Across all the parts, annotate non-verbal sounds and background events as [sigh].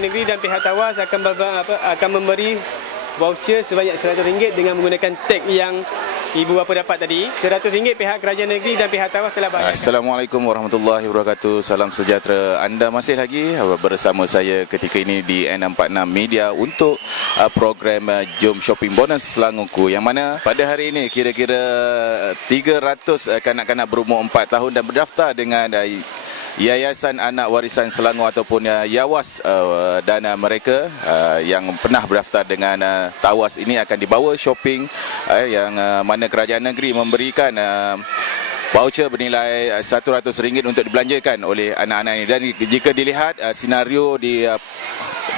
kerajaan negeri dan pihak tawas akan apa, akan memberi voucher sebanyak RM100 dengan menggunakan tag yang ibu bapa dapat tadi. RM100 pihak kerajaan negeri dan pihak tawas telah bayar. Assalamualaikum warahmatullahi wabarakatuh. Salam sejahtera. Anda masih lagi bersama saya ketika ini di N46 Media untuk uh, program uh, Jom Shopping Bonus Selangorku yang mana pada hari ini kira-kira uh, 300 uh, kanak-kanak berumur 4 tahun dan berdaftar dengan Yayasan Anak Warisan Selangor ataupun uh, Yawas uh, dana mereka uh, yang pernah berdaftar dengan uh, Tawas ini akan dibawa shopping uh, yang uh, mana kerajaan negeri memberikan uh, voucher bernilai uh, RM100 untuk dibelanjakan oleh anak-anak ini. Dan jika dilihat uh, senario di uh,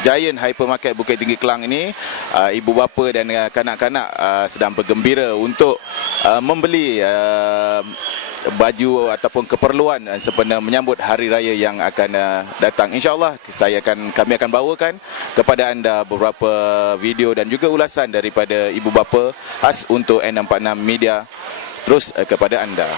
Giant Hypermarket Bukit Tinggi Kelang ini uh, ibu bapa dan uh, kanak-kanak uh, sedang bergembira untuk uh, membeli uh, baju ataupun keperluan uh, sempena menyambut hari raya yang akan uh, datang. Insya-Allah saya akan kami akan bawakan kepada anda beberapa video dan juga ulasan daripada ibu bapa khas untuk N66 Media terus uh, kepada anda.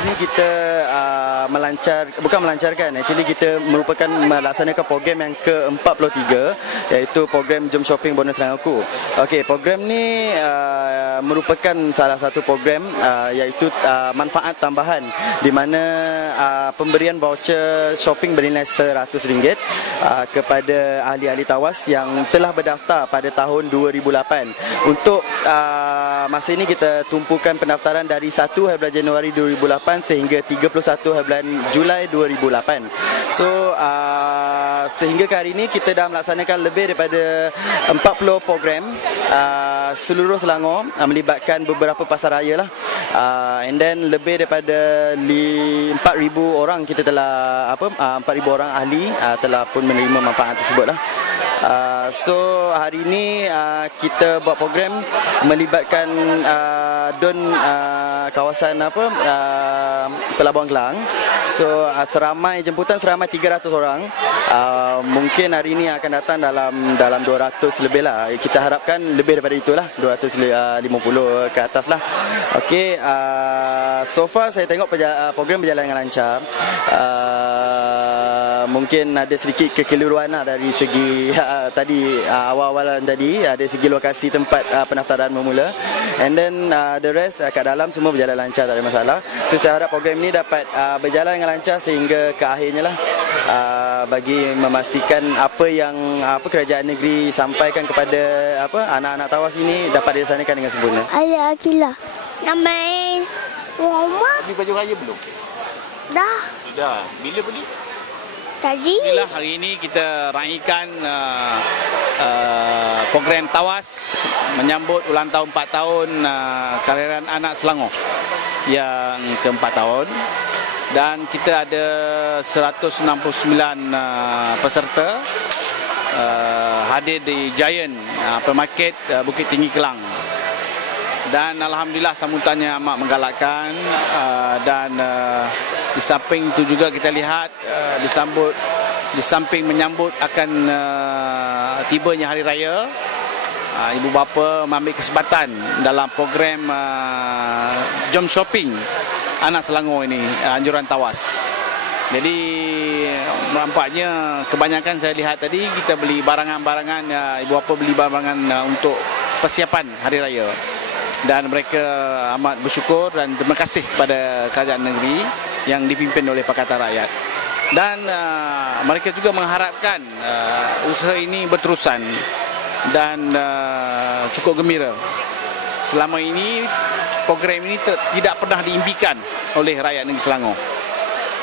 Ini kita uh, melancar bukan melancarkan actually kita merupakan melaksanakan program yang ke-43 iaitu program Jom Shopping Bonus Selangorku. Okey, program ni uh, merupakan salah satu program uh, iaitu uh, manfaat tambahan di mana uh, pemberian voucher shopping bernilai RM100 uh, kepada ahli-ahli tawas yang telah berdaftar pada tahun 2008. Untuk uh, masa ini kita tumpukan pendaftaran dari 1 hari Januari 2008 sehingga 31 hari bulan Julai 2008. So uh, sehingga ke hari ini kita dah melaksanakan lebih daripada 40 program uh, seluruh Selangor uh, melibatkan beberapa pasar raya lah. Uh, and then lebih daripada 4,000 orang kita telah apa uh, 4,000 orang ahli uh, telah pun menerima manfaat tersebut lah. Uh, so hari ini uh, kita buat program melibatkan uh, don uh, kawasan apa uh, Pelabuhan Kelang. So uh, seramai jemputan seramai 300 orang. Uh, mungkin hari ini akan datang dalam dalam 200 lebih lah. Kita harapkan lebih daripada itulah 250 ke atas lah. Okey, uh, so far saya tengok perja- program berjalan dengan lancar. Uh, mungkin ada sedikit kekeliruan lah dari segi [laughs] uh, tadi uh, awal-awalan tadi ada segi lokasi tempat uh, pendaftaran bermula and then uh, the rest uh, kat dalam semua berjalan lancar tak ada masalah so saya harap program ini dapat uh, berjalan dengan lancar sehingga ke akhirnya lah uh, bagi memastikan apa yang apa kerajaan negeri sampaikan kepada apa anak-anak tawas ini dapat dilaksanakan dengan sempurna Ayah Akilah. Nama Muhammad Beli baju raya belum? dah Dah. Bila beli? tadi. Inilah hari ini kita raikan uh, uh, program Tawas menyambut ulang tahun 4 tahun uh, kelahiran anak Selangor yang ke-4 tahun dan kita ada 169 uh, peserta uh, hadir di Giant uh, Permarket uh, Bukit Tinggi Kelang dan alhamdulillah sambutannya amat menggalakkan uh, dan uh, di samping itu juga kita lihat uh, disambut di samping menyambut akan uh, tibanya hari raya uh, ibu bapa mengambil kesempatan dalam program uh, jom shopping anak Selangor ini uh, anjuran tawas. Jadi nampaknya kebanyakan saya lihat tadi kita beli barangan-barangan uh, ibu bapa beli barangan uh, untuk persiapan hari raya dan mereka amat bersyukur dan terima kasih kepada kerajaan negeri yang dipimpin oleh Pakatan Rakyat. Dan uh, mereka juga mengharapkan uh, usaha ini berterusan dan uh, cukup gembira. Selama ini program ini tidak pernah diimpikan oleh rakyat negeri Selangor.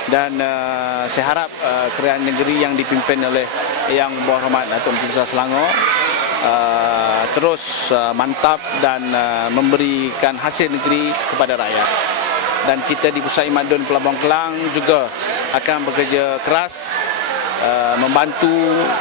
Dan uh, saya harap uh, kerajaan negeri yang dipimpin oleh Yang Berhormat Datuk Menteri Besar Selangor uh, terus uh, mantap dan uh, memberikan hasil negeri kepada rakyat. Dan kita di Pusat Imadun Pelabuhan Kelang juga akan bekerja keras uh, membantu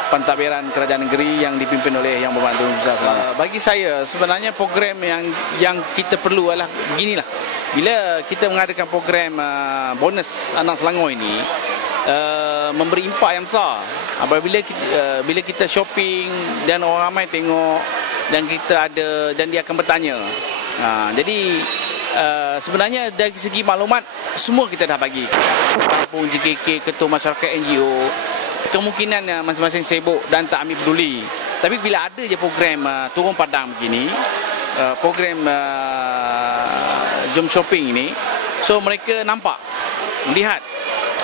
pentadbiran kerajaan negeri yang dipimpin oleh Yang Menteri Besar. Uh, bagi saya sebenarnya program yang yang kita perlu adalah beginilah. Bila kita mengadakan program uh, bonus anak Selangor ini, uh, memberi impak yang besar. Apabila kita, uh, bila kita shopping dan orang ramai tengok dan kita ada dan dia akan bertanya Ha, jadi uh, sebenarnya dari segi maklumat semua kita dah bagi. Kampung JKK, ketua masyarakat NGO, kemungkinan uh, masing-masing sibuk dan tak ambil peduli. Tapi bila ada je program uh, turun padang begini, uh, program uh, jom shopping ini, so mereka nampak, melihat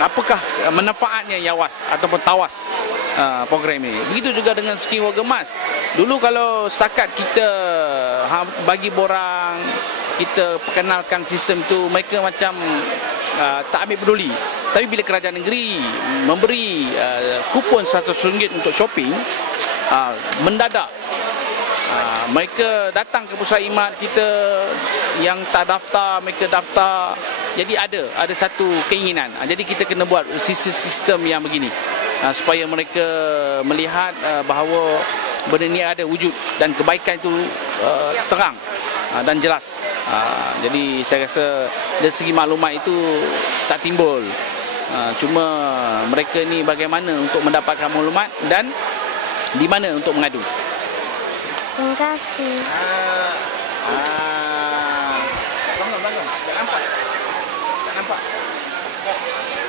apakah uh, manfaatnya yawas ataupun tawas uh, program ini. Begitu juga dengan skim warga emas. Dulu kalau setakat kita ha, bagi borang, kita perkenalkan sistem tu, mereka macam uh, tak ambil peduli. Tapi bila kerajaan negeri memberi uh, kupon RM100 untuk shopping, uh, mendadak uh, mereka datang ke pusat imat kita yang tak daftar, mereka daftar. Jadi ada, ada satu keinginan. Uh, jadi kita kena buat sistem-sistem yang begini. Uh, supaya mereka melihat uh, bahawa benda ni ada wujud dan kebaikan itu uh, terang dan jelas. Jadi saya rasa dari segi maklumat itu tak timbul. Cuma mereka ni bagaimana untuk mendapatkan maklumat dan di mana untuk mengadu. Terima kasih. Ah. Bangun, bangun. Tak nampak. Nampak.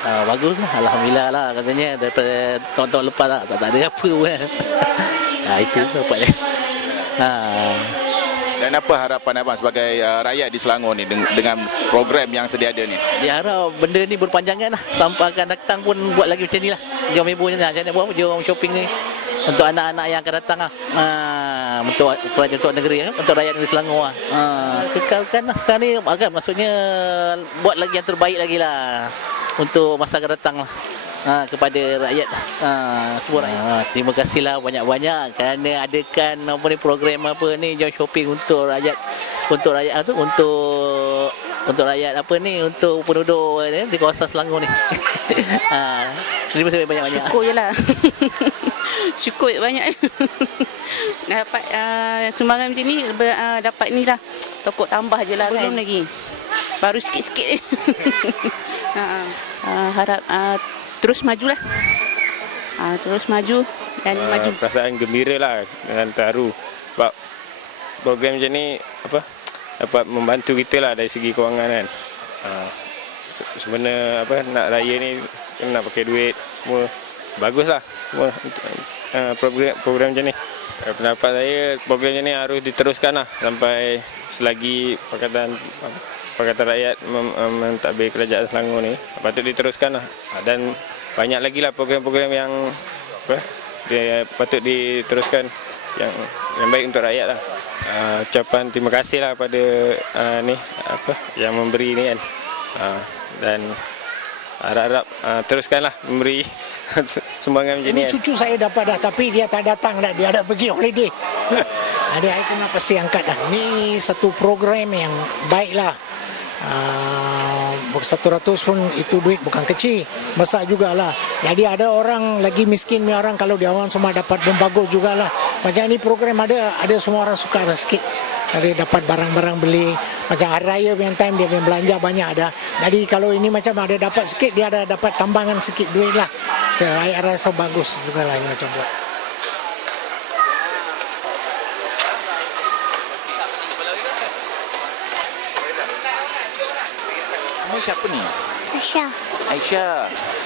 Ah, bagus lah. Alhamdulillah lah katanya daripada tahun-tahun lepas lah. Tak, tak ada apa pun. [laughs] ah, itu nampaknya. Ah. Dan apa harapan abang sebagai uh, rakyat di Selangor ni dengan, dengan program yang sedia ada ni? Dia harap benda ni berpanjangan lah. Tanpa akan datang pun buat lagi macam ni lah. Jom ibu ni lah. Macam mana buat apa? Jom shopping ni. Untuk anak-anak yang akan datang lah. Ah, untuk kerajaan untuk negeri lah. Untuk rakyat negeri Selangor lah. Ah, kekalkan lah sekarang ni. Agak maksudnya buat lagi yang terbaik lagi lah. Untuk masa akan datang lah. Ha, kepada rakyat ha, semua rakyat. Ha, terima kasihlah banyak-banyak kerana adakan apa ni program apa ni jom shopping untuk rakyat untuk rakyat tu untuk untuk rakyat apa ni untuk penduduk eh, di kawasan Selangor ni. [laughs] ha, terima kasih banyak-banyak. Syukur je lah. [laughs] Syukur banyak. [laughs] dapat uh, sumbangan macam ni, ber, uh, dapat ni lah. Tokok tambah je lah Belum kan. lagi. Baru sikit-sikit. uh, [laughs] uh, harap uh, terus majulah. Uh, terus maju dan uh, maju. Perasaan gembira lah dengan terharu. Sebab program macam ni apa dapat membantu kita lah dari segi kewangan kan. Uh, sebenarnya apa nak raya ni kena nak pakai duit semua bagus lah semua untuk program, program macam ni. Uh, pendapat saya program macam ni harus diteruskan lah sampai selagi Pakatan Pakatan Rakyat mentadbir kerajaan Selangor ni patut diteruskan lah dan banyak lagi lah program-program yang apa, dia patut diteruskan yang yang baik untuk rakyat lah. Uh, ucapan terima kasih lah pada uh, ni apa yang memberi ni kan uh, dan harap-harap uh, teruskanlah memberi [laughs] sumbangan macam ni. Ini cucu saya dapat dah tapi dia tak datang dah. Dia ada pergi holiday. [laughs] Ada saya kena pasti angkat dah. Ini satu program yang baik lah. Uh, satu ratus pun itu duit bukan kecil besar jugalah jadi ada orang lagi miskin ni orang kalau dia orang semua dapat membagus jugalah macam ni program ada ada semua orang suka ada sikit ada dapat barang-barang beli macam hari raya yang time dia punya belanja banyak ada jadi kalau ini macam ada dapat sikit dia ada dapat tambangan sikit duit lah saya rasa bagus juga lah ini macam buat Nama siapa ni? Aisyah. Aisyah.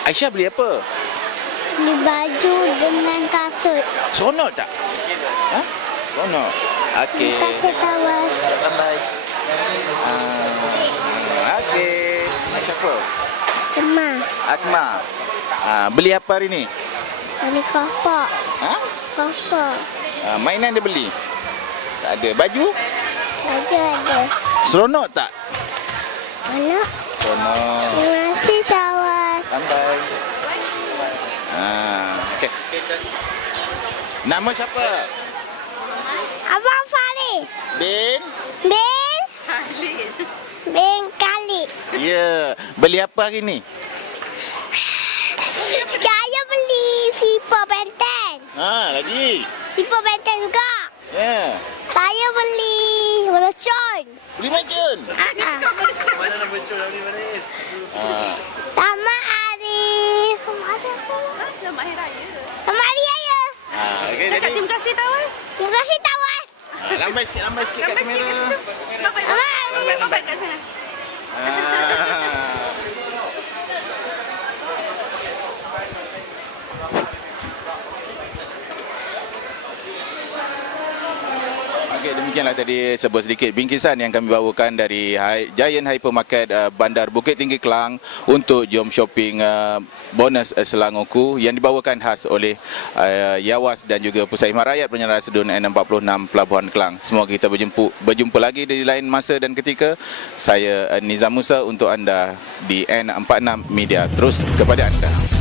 Aisyah beli apa? Beli baju dengan kasut. Seronok tak? Ha? Seronok. Okey. Kasih Tawas. Bye-bye. Ah, Okey. Nama siapa? Tema. Akma. Ah, beli apa hari ni? Beli kopok. Ha? Kopok. Ah, mainan dia beli? Tak ada. Baju? Baju ada. Seronok tak? Anak. Seronok. Terima kasih Tawas. Sampai. Ah, okey. Nama siapa? Abang Farid. Bin? Bin. Bin Khalid. Ya. Beli apa hari ni? Saya beli slipper benten. Ha, lagi. Slipper benten juga. Ya. Saya beli mercon. Beli macam. Ah, ah. Ah. Sama Arif. Sama ada apa? Sama Hari Raya. Sama Hari Raya. Ah, okey jadi. Terima kasih Tawan. Terima kasih Tawas. Lambai sikit, lambai sikit kat kamera. Lambat, lambat, lambat kat sana. Ah. Okey, demikianlah tadi sebuah sedikit bingkisan yang kami bawakan dari Giant Hypermarket uh, Bandar Bukit Tinggi Kelang untuk Jom Shopping uh, bonus uh, Selangorku yang dibawakan khas oleh Yawas dan juga Pusat Khidmat Rakyat Penyelenggaraan Sedun N46 Pelabuhan Kelang. Semoga kita berjumpa berjumpa lagi di lain masa dan ketika. Saya Nizam Musa untuk anda di N46 Media. Terus kepada anda.